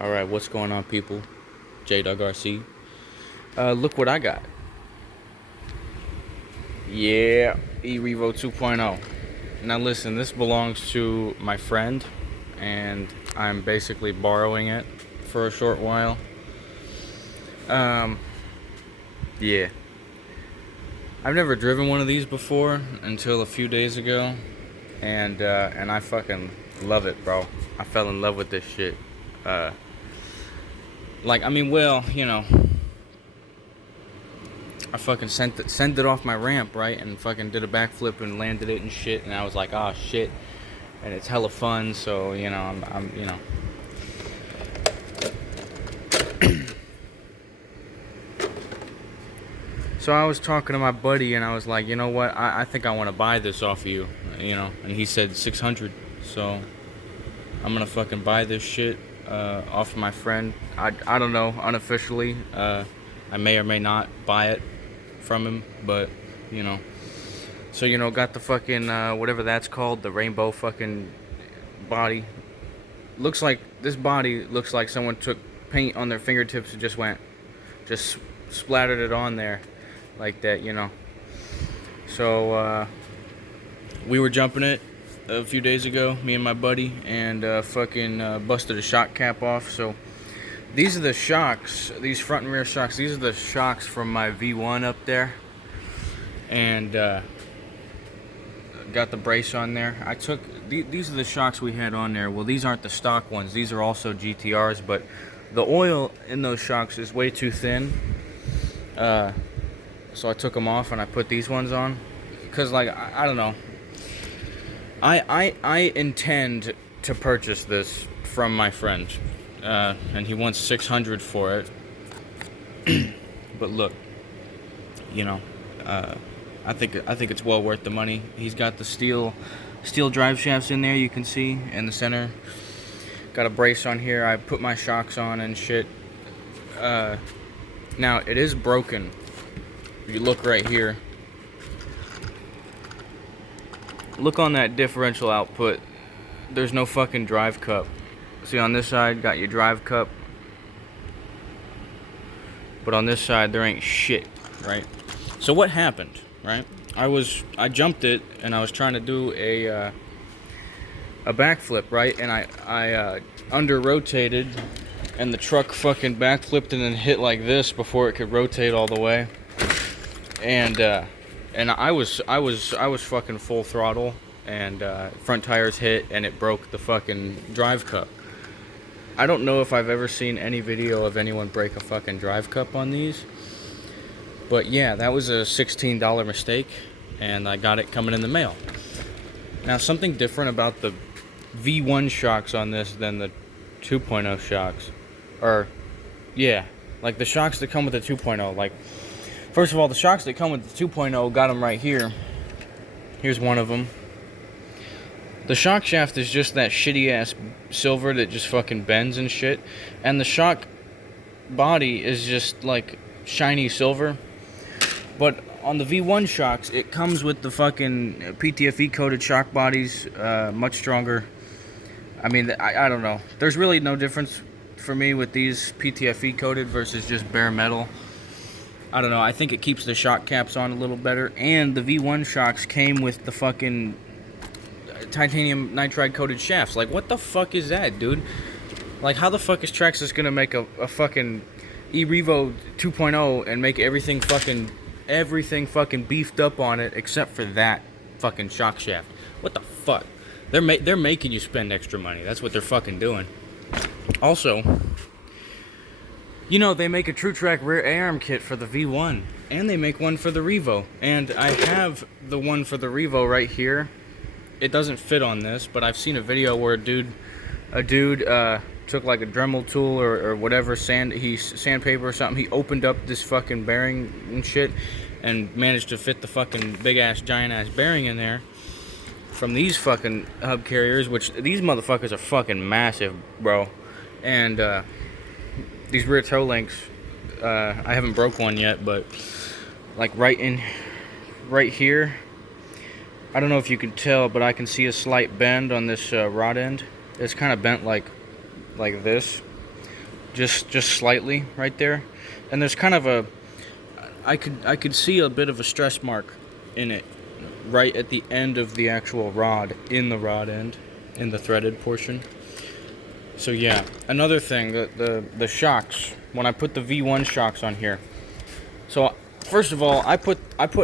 Alright, what's going on, people? J Doug RC. Look what I got. Yeah, revo 2.0. Now listen, this belongs to my friend, and I'm basically borrowing it for a short while. Yeah. I've never driven one of these before until a few days ago, and I fucking love it, bro. I fell in love with this shit. I fucking sent it off my ramp, right, and fucking did a backflip and landed it and shit, and I was like, oh shit, and it's hella fun, so I'm. So I was talking to my buddy, and I was like, you know what, I think I want to buy this off of you, and he said 600, so I'm gonna fucking buy this shit off of my friend. I don't know, unofficially. I may or may not buy it from him, but so got the fucking whatever that's called, the rainbow fucking body. This body looks like someone took paint on their fingertips and just splattered it on there like that, So we were jumping it a few days ago, me and my buddy, and fucking busted a shock cap off. So these are the shocks, these front and rear shocks. These are the shocks from my V1 up there, and got the brace on there. These are the shocks we had on there. Well, these aren't the stock ones. These are also GTRs, but the oil in those shocks is way too thin. So I took them off and I put these ones on, because I don't know. I intend to purchase this from my friend, and he wants 600 for it. But look, I think it's well worth the money. He's got the steel drive shafts in there, you can see in the center. Got a brace on here. I put my shocks on and shit. Now it is broken. If you look right here, look on that differential output. There's no fucking drive cup. See, on this side, got your drive cup, but on this side, there ain't shit, right? So what happened, right? I jumped it, and I was trying to do a backflip, right? And I under rotated, and the truck fucking backflipped and then hit like this before it could rotate all the way. And I was fucking full throttle, and front tires hit, and it broke the fucking drive cup. I don't know if I've ever seen any video of anyone break a fucking drive cup on these, but yeah, that was a $16 mistake, and I got it coming in the mail. Now, something different about the V1 shocks on this than the 2.0 shocks, like the shocks that come with the 2.0, like, first of all, the shocks that come with the 2.0, got them right here. Here's one of them. The shock shaft is just that shitty ass silver that just fucking bends and shit. And the shock body is just like shiny silver. But on the V1 shocks, it comes with the fucking PTFE coated shock bodies, much stronger. I mean, I don't know. There's really no difference for me with these PTFE coated versus just bare metal. I don't know, I think it keeps the shock caps on a little better. And the V1 shocks came with the fucking titanium nitride coated shafts. Like, what the fuck is that, dude? Like, how the fuck is Traxxas gonna make a fucking revo 2.0 and make everything fucking beefed up on it except for that fucking shock shaft? What the fuck? They're making you spend extra money. That's what they're fucking doing. Also, they make a TrueTrack rear A-arm kit for the V1, and they make one for the Revo. And I have the one for the Revo right here. It doesn't fit on this, but I've seen a video where a dude took like a Dremel tool or whatever, sandpaper or something. He opened up this fucking bearing and shit, and managed to fit the fucking big-ass, giant-ass bearing in there from these fucking hub carriers, which these motherfuckers are fucking massive, bro. And these rear toe links, I haven't broke one yet, but like right here, I don't know if you can tell, but I can see a slight bend on this rod end. It's kind of bent like this. just slightly right there, and there's kind of a, I could see a bit of a stress mark in it, right at the end of the actual rod, in the rod end, in the threaded portion. So yeah, another thing, the shocks. When I put the V1 shocks on here, so first of all, I put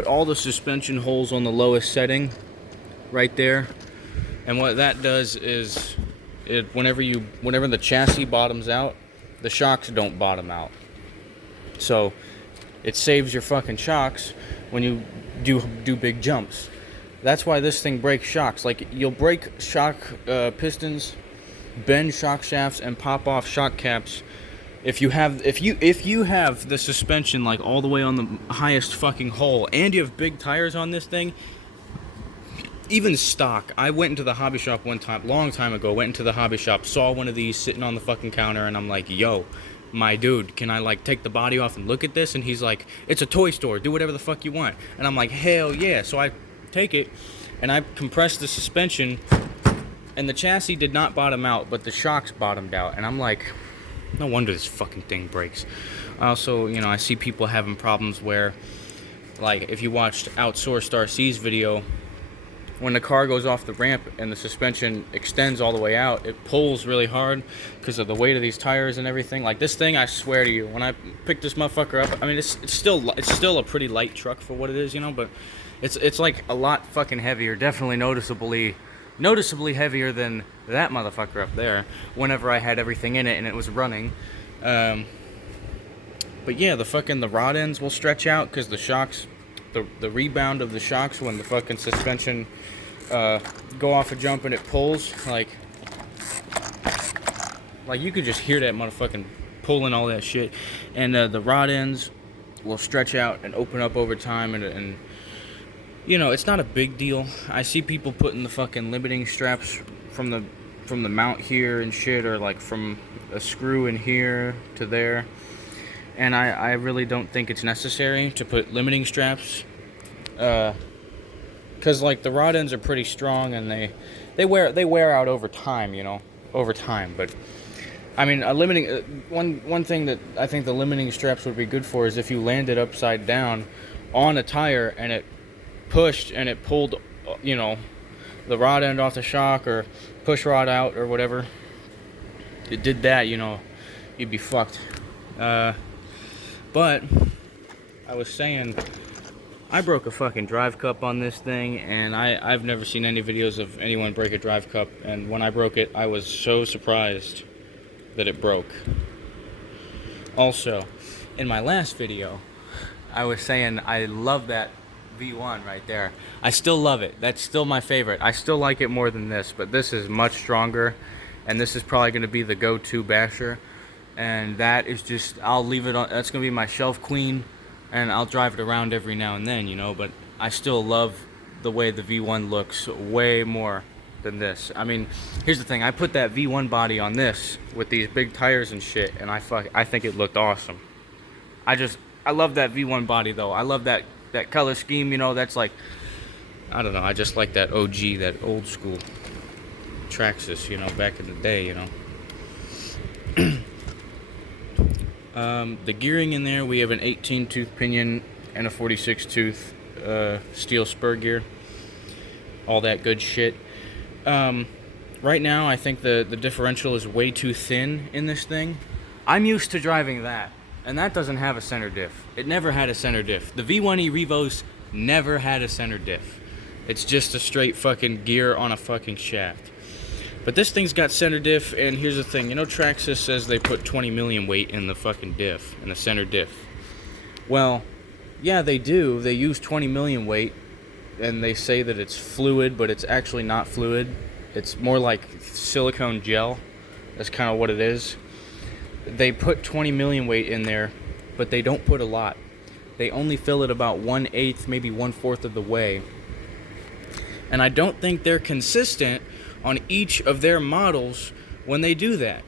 all the suspension holes on the lowest setting, right there, and what that does is, whenever the chassis bottoms out, the shocks don't bottom out. So it saves your fucking shocks when you do big jumps. That's why this thing breaks shocks. Like, you'll break shock pistons, bend shock shafts, and pop off shock caps if you have the suspension like all the way on the highest fucking hole, and you have big tires on this thing. Even stock. I went into the hobby shop one time, long time ago, went into the hobby shop, saw one of these sitting on the fucking counter, and I'm like, yo, my dude, can I like take the body off and look at this? And he's like, it's a toy store, do whatever the fuck you want. And I'm like, hell yeah. So I take it and I compress the suspension, and the chassis did not bottom out, but the shocks bottomed out. And I'm like, no wonder this fucking thing breaks. Also, you know, I see people having problems where, like, if you watched Outsourced RC's video, when the car goes off the ramp and the suspension extends all the way out, it pulls really hard because of the weight of these tires and everything. Like, this thing, I swear to you, when I picked this motherfucker up, I mean, it's still a pretty light truck for what it is, you know, but it's like a lot fucking heavier, definitely noticeably heavier than that motherfucker up there whenever I had everything in it and it was running. But yeah, the rod ends will stretch out because the shocks, the rebound of the shocks when the fucking suspension go off a jump and it pulls, like you could just hear that motherfucking pulling all that shit. And the rod ends will stretch out and open up over time, and you know, it's not a big deal. I see people putting the fucking limiting straps from the mount here and shit, or like from a screw in here to there. And I really don't think it's necessary to put limiting straps, because like the rod ends are pretty strong and they wear out over time, you know, But I mean, a limiting one thing that I think the limiting straps would be good for is if you landed upside down on a tire and it pushed and it pulled, you know, the rod end off the shock or push rod out or whatever. It did that, you know, you'd be fucked. But I was saying, I broke a fucking drive cup on this thing, and I've never seen any videos of anyone break a drive cup, and when I broke it, I was so surprised that it broke. Also, in my last video, I was saying I love that V1 right there. I still love it. That's still my favorite. I still like it more than this, but this is much stronger, and this is probably going to be the go-to basher. And that is just, I'll leave it on, that's going to be my shelf queen, and I'll drive it around every now and then, you know, but I still love the way the V1 looks way more than this. I mean, here's the thing, I put that V1 body on this with these big tires and shit, and I think it looked awesome. I love that V1 body though. I love that color scheme, you know, that's like, I don't know, I just like that OG, that old school Traxxas, you know, back in the day, you know. The gearing in there, we have an 18 tooth pinion and a 46 tooth steel spur gear. All that good shit. Right now, I think the differential is way too thin in this thing. I'm used to driving that, and that doesn't have a center diff. It never had a center diff. The V1E Revos never had a center diff. It's just a straight fucking gear on a fucking shaft. But this thing's got center diff, and here's the thing. You know, Traxxas says they put 20 million weight in the fucking diff, in the center diff. Well, yeah, they do. They use 20 million weight, and they say that it's fluid, but it's actually not fluid. It's more like silicone gel. That's kind of what it is. They put 20 million weight in there, but they don't put a lot. They only fill it about 1/8, maybe 1/4 of the way. And I don't think they're consistent on each of their models when they do that.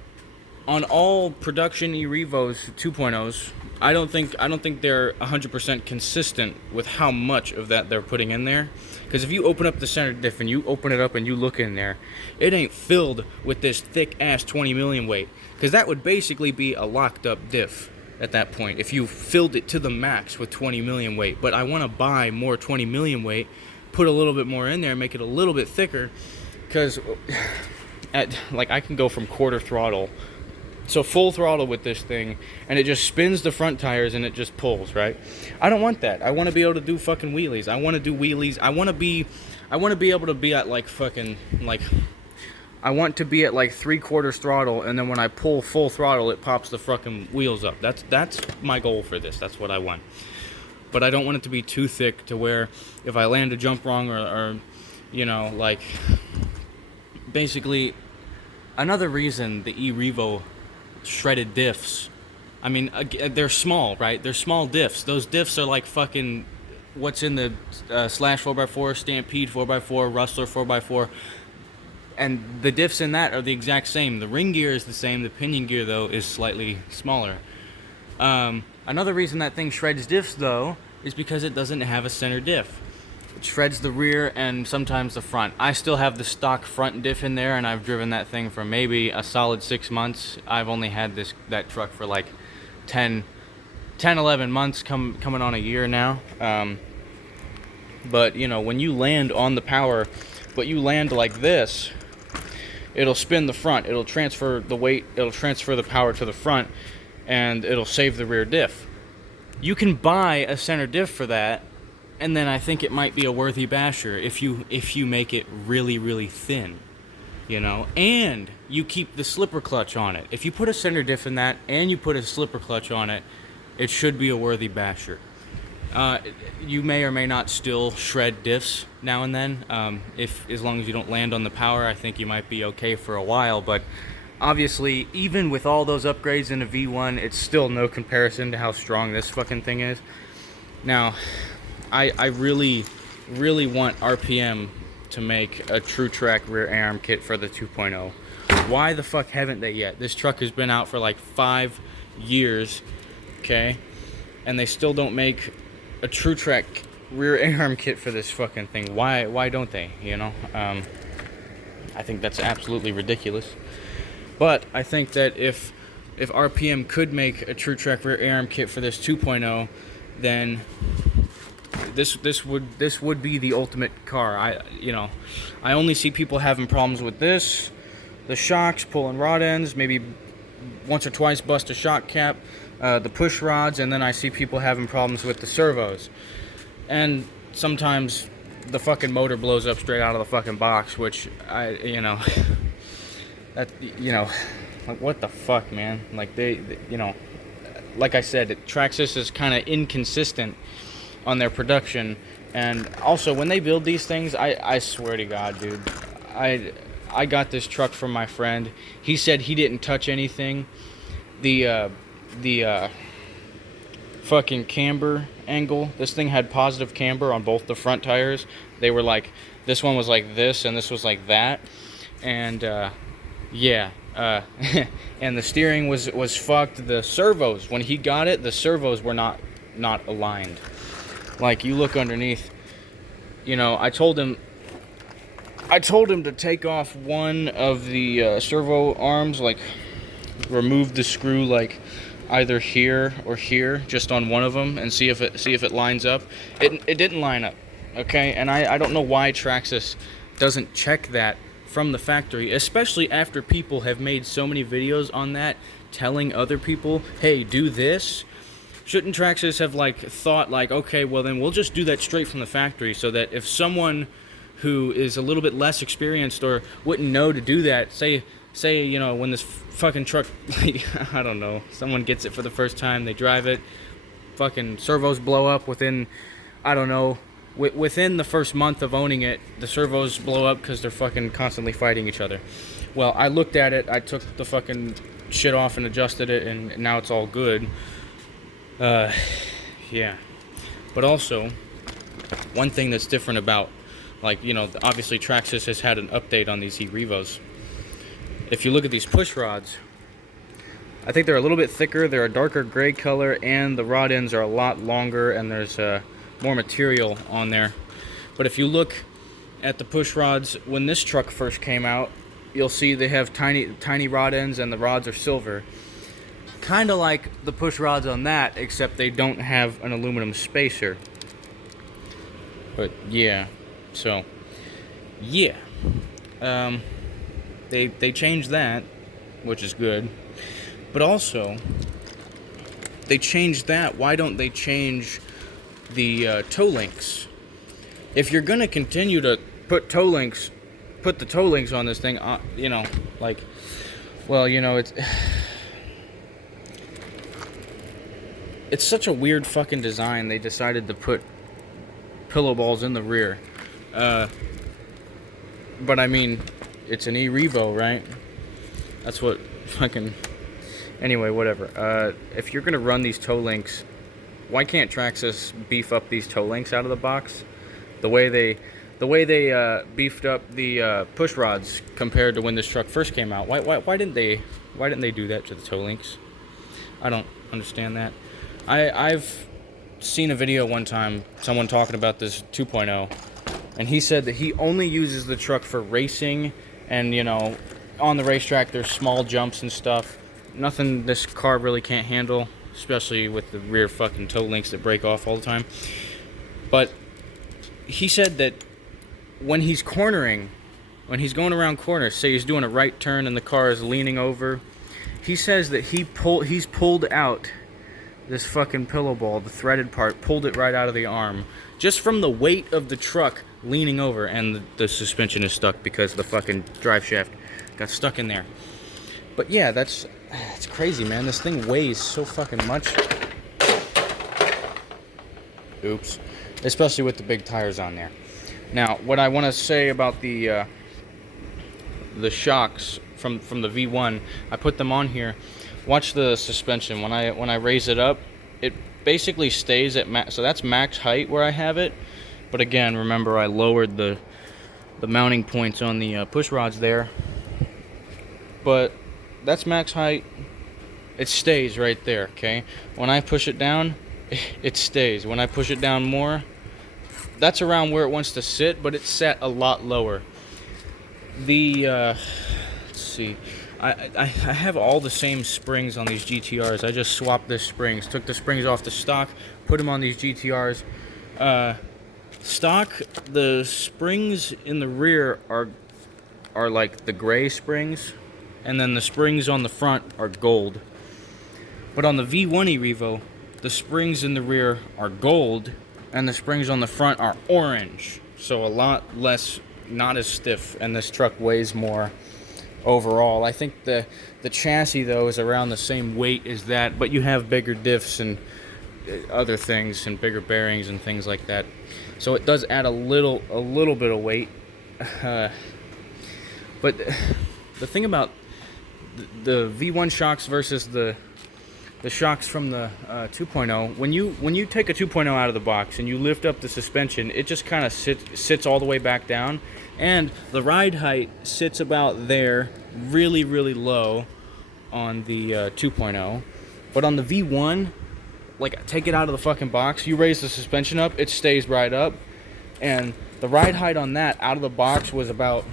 On all production E-Revos 2.0s, I don't think they're 100% consistent with how much of that they're putting in there. Because if you open up the center diff and you open it up and you look in there, it ain't filled with this thick ass 20 million weight. Because that would basically be a locked up diff at that point if you filled it to the max with 20 million weight. But I want to buy more 20 million weight, put a little bit more in there, make it a little bit thicker. Because like I can go from quarter throttle, so full throttle with this thing, and it just spins the front tires and it just pulls, right? I don't want that. I want to be able to do fucking wheelies. I want to do wheelies. I want to be able to be at like fucking, like, I want to be at like 3/4 throttle, and then when I pull full throttle, it pops the fucking wheels up. That's my goal for this. That's what I want. But I don't want it to be too thick to where if I land a jump wrong or you know, like, basically, another reason the revo shredded diffs, I mean, they're small, right? They're small diffs. Those diffs are like fucking what's in the Slash 4x4, Stampede 4x4, Rustler 4x4, and the diffs in that are the exact same. The ring gear is the same. The pinion gear, though, is slightly smaller. Another reason that thing shreds diffs, though, is because it doesn't have a center diff. It shreds the rear and sometimes the front. I still have the stock front diff in there, and I've driven that thing for maybe a solid 6 months. I've only had that truck for like 10, 11 months, coming on a year now. But, you know, when you land on the power, but you land like this, it'll spin the front. It'll transfer the weight. It'll transfer the power to the front, and it'll save the rear diff. You can buy a center diff for that, and then I think it might be a worthy basher if you make it really, really thin, you know, and you keep the slipper clutch on it. If you put a center diff in that and you put a slipper clutch on it, it should be a worthy basher. You may or may not still shred diffs now and then. As long as you don't land on the power, I think you might be okay for a while. But obviously, even with all those upgrades in a V1, it's still no comparison to how strong this fucking thing is. Now, I really, really want RPM to make a true track rear arm kit for the 2.0. Why the fuck haven't they yet? This truck has been out for like 5 years, okay? And they still don't make a true track rear arm kit for this fucking thing. Why don't they, you know? I think that's absolutely ridiculous. But I think that if RPM could make a true track rear arm kit for this 2.0, then this would be the ultimate car. I only see people having problems with this, the shocks, pulling rod ends, maybe once or twice bust a shock cap, the push rods, and then I see people having problems with the servos. And sometimes the fucking motor blows up straight out of the fucking box, which like, what the fuck, man? Like, they like I said, Traxxas is kind of inconsistent on their production. And also, when they build these things, I swear to God, dude, I got this truck from my friend. He said he didn't touch anything. The fucking camber angle, this thing had positive camber on both the front tires. They were like, this one was like this and this was like that. And and the steering was fucked. The servos, when he got it, the servos were not aligned. Like, you look underneath, I told him to take off one of the servo arms, like remove the screw, like either here or here, just on one of them, and see if it lines up. It didn't line up, okay? And I don't know why Traxxas doesn't check that from the factory, especially after people have made so many videos on that, telling other people, hey, do this. Shouldn't Traxxas have thought okay, well then we'll just do that straight from the factory, so that if someone who is a little bit less experienced or wouldn't know to do that, say when this fucking truck, I don't know, someone gets it for the first time, they drive it, fucking servos blow up within, I don't know, within the first month of owning it, the servos blow up because they're fucking constantly fighting each other. Well, I looked at it, I took the fucking shit off and adjusted it, and now it's all good. Yeah. But also, one thing that's different about, obviously Traxxas has had an update on these e-revos. If you look at these push rods, I think they're a little bit thicker, they're a darker gray color, and the rod ends are a lot longer, and there's more material on there. But if you look at the push rods, when this truck first came out, you'll see they have tiny rod ends, and the rods are silver. Kind of like the push rods on that, except they don't have an aluminum spacer. But yeah, so yeah, they changed that, which is good. But also, they changed that. Why don't they change the toe links? If you're gonna continue to put the toe links on this thing, you know, like, well, you know, it's such a weird fucking design. They decided to put pillow balls in the rear. But I mean, it's an e-revo, right? That's what fucking... Anyway, whatever. If you're gonna run these toe links, why can't Traxxas beef up these toe links out of the box? The way they beefed up the push rods compared to when this truck first came out. Why didn't they do that to the toe links? I don't understand that. I've seen a video one time, someone talking about this 2.0, and he said that he only uses the truck for racing, and, you know, on the racetrack there's small jumps and stuff. Nothing this car really can't handle, especially with the rear fucking toe links that break off all the time. But he said that when he's cornering, when he's going around corners, say he's doing a right turn and the car is leaning over, he says that he's pulled out this fucking pillow ball, the threaded part, pulled it right out of the arm, just from the weight of the truck leaning over, and the suspension is stuck because the fucking drive shaft got stuck in there. But yeah, it's crazy, man. This thing weighs so fucking much. Oops. Especially with the big tires on there. Now, what I want to say about the shocks from the V1, I put them on here. Watch the suspension. When I raise it up, it basically stays at max. So that's max height where I have it. But again, remember I lowered the mounting points on the push rods there. But that's max height. It stays right there, okay? When I push it down, it stays. When I push it down more, that's around where it wants to sit, but it's set a lot lower. Let's see. I have all the same springs on these GTRs. I just swapped the springs. Took the springs off the stock, put them on these GTRs. Stock, the springs in the rear are like the gray springs, and then the springs on the front are gold. But on the V1 e-Revo, the springs in the rear are gold, and the springs on the front are orange. So a lot less, not as stiff, and this truck weighs more overall. I think the chassis, though, is around the same weight as that, but you have bigger diffs and other things, and bigger bearings and things like that. So it does add a little bit of weight. But the thing about the V1 shocks versus the shocks from the 2.0, when you take a 2.0 out of the box and you lift up the suspension, it just kind of sits all the way back down, and the ride height sits about there, really low on the 2.0. But on the V1, like, take it out of the fucking box, you raise the suspension up, it stays right up, and the ride height on that out of the box was about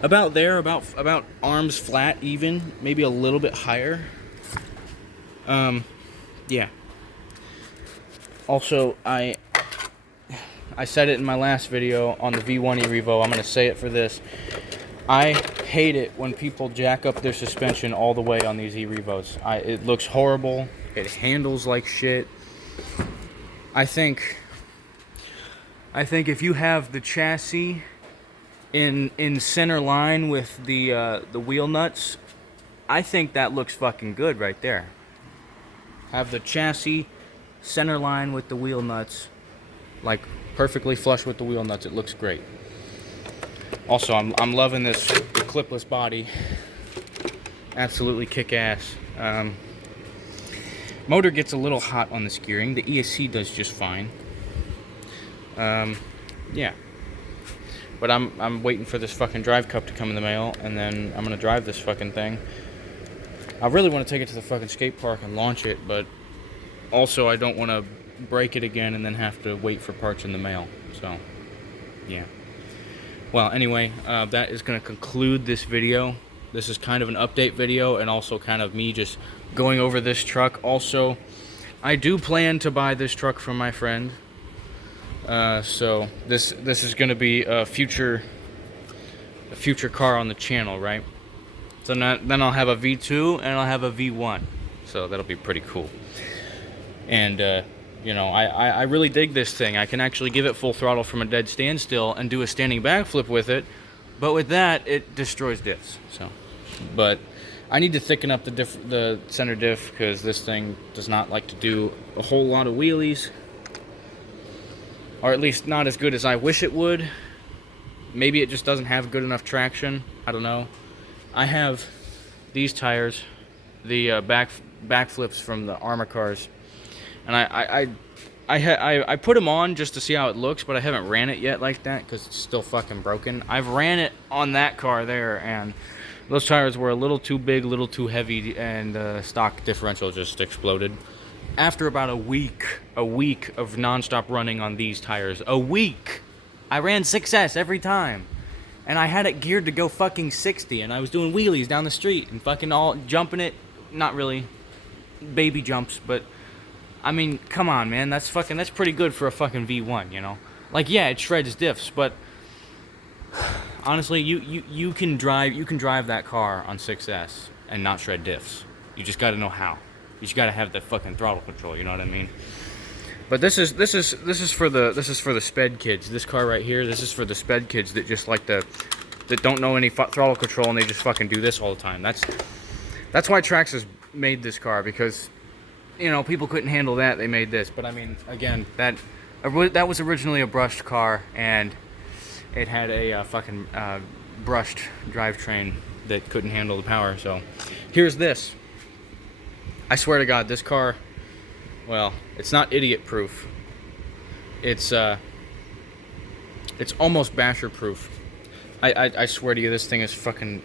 there, about arms flat, even maybe a little bit higher. Yeah. Also, I said it in my last video on the V1 e-Revo. I'm going to say it for this. I hate it when people jack up their suspension all the way on these e-Revos. It looks horrible. It handles like shit. I think if you have the chassis in center line with the wheel nuts, I think that looks fucking good right there. Have the chassis center line with the wheel nuts, like perfectly flush with the wheel nuts. It looks great. Also, I'm loving this clipless body. Absolutely kick ass. Motor gets a little hot on this gearing. The ESC does just fine. Yeah. But I'm waiting for this fucking drive cup to come in the mail, and then I'm gonna drive this fucking thing. I really want to take it to the fucking skate park and launch it, but also I don't want to break it again and then have to wait for parts in the mail. So, yeah. Well, anyway, that is going to conclude this video. This is kind of an update video and also kind of me just going over this truck. Also, I do plan to buy this truck from my friend. So this is going to be a future car on the channel, right? So then I'll have a V2 and I'll have a V1. So that'll be pretty cool. And you know, I really dig this thing. I can actually give it full throttle from a dead standstill and do a standing backflip with it. But with that, it destroys diffs. So, but I need to thicken up the center diff because this thing does not like to do a whole lot of wheelies. Or at least not as good as I wish it would. Maybe it just doesn't have good enough traction. I don't know. I have these tires, the backflips from the Armor cars, and I put them on just to see how it looks, but I haven't ran it yet like that because it's still fucking broken. I've ran it on that car there, and those tires were a little too big, a little too heavy, and the stock differential just exploded. After about a week of nonstop running on these tires, a week, I ran 6S every time. And I had it geared to go fucking 60, and I was doing wheelies down the street and fucking all jumping it. Not really baby jumps, but I mean, come on, man. That's pretty good for a fucking V1, you know? Like, yeah, it shreds diffs, but honestly, you can drive that car on 6S and not shred diffs. You just got to know how. You just got to have that fucking throttle control, you know what I mean? But this is for the sped kids. This car right here, this is for the sped kids that just like that don't know any throttle control and they just fucking do this all the time. That's why Traxxas made this car, because you know, people couldn't handle that. They made this. But I mean, again, that was originally a brushed car, and it had a fucking brushed drivetrain that couldn't handle the power. So here's this. I swear to God, this car, well, it's not idiot proof. It's almost basher proof. I swear to you, this thing is fucking.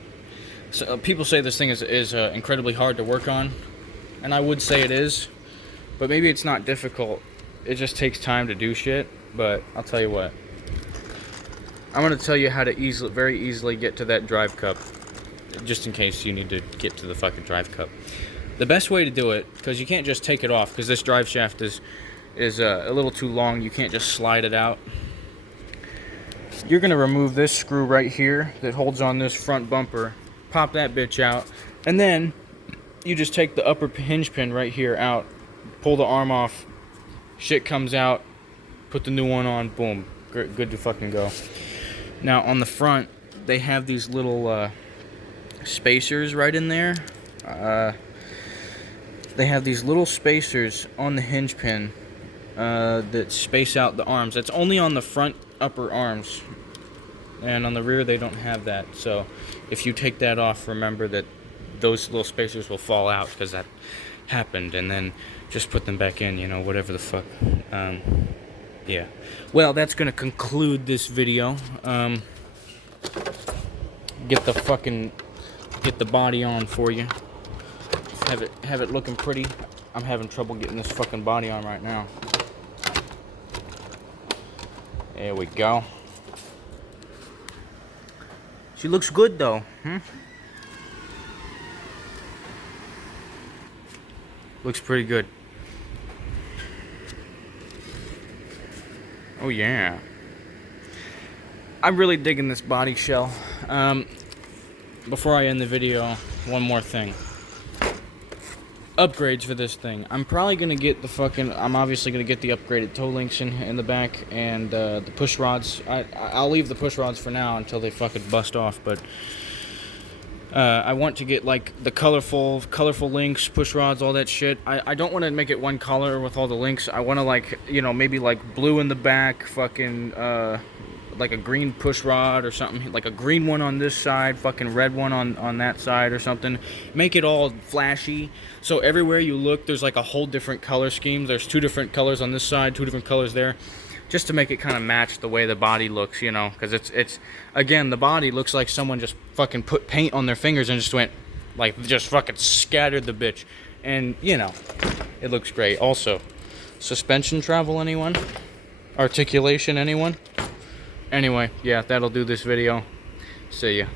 So, people say this thing is incredibly hard to work on, and I would say it is, but maybe it's not difficult. It just takes time to do shit. But I'll tell you what. I'm gonna tell you how to very easily get to that drive cup, just in case you need to get to the fucking drive cup. The best way to do it, because you can't just take it off, because this drive shaft is a little too long. You can't just slide it out. You're going to remove this screw right here that holds on this front bumper, pop that bitch out, and then you just take the upper hinge pin right here out, pull the arm off, shit comes out, put the new one on, boom, good to fucking go. Now on the front, they have these little spacers right in there. They have these little spacers on the hinge pin that space out the arms. That's only on the front upper arms, and on the rear they don't have that. So if you take that off, remember that those little spacers will fall out, because that happened, and then just put them back in, you know, whatever the fuck. Yeah. Well, that's gonna conclude this video. Get the body on for you. Have it looking pretty. I'm having trouble getting this fucking body on right now. There we go. She looks good though, Looks pretty good. Oh yeah. I'm really digging this body shell. Before I end the video, one more thing. Upgrades for this thing. I'm probably gonna get I'm obviously gonna get the upgraded toe links in the back, and the push rods. I'll leave the push rods for now until they fucking bust off, but I want to get like the colorful links, push rods, all that shit. I don't want to make it one color with all the links. I want to, like, you know, maybe like blue in the back, fucking like a green push rod or something, like a green one on this side, fucking red one on that side or something. Make it all flashy, so everywhere you look there's like a whole different color scheme. There's 2 different colors on this side, 2 different colors there, just to make it kind of match the way the body looks, you know, because it's again, the body looks like someone just fucking put paint on their fingers and just went Like, just fucking scattered the bitch. And, you know, it looks great. Also, suspension travel, anyone? Articulation, anyone? Anyway, yeah, that'll do this video. See ya.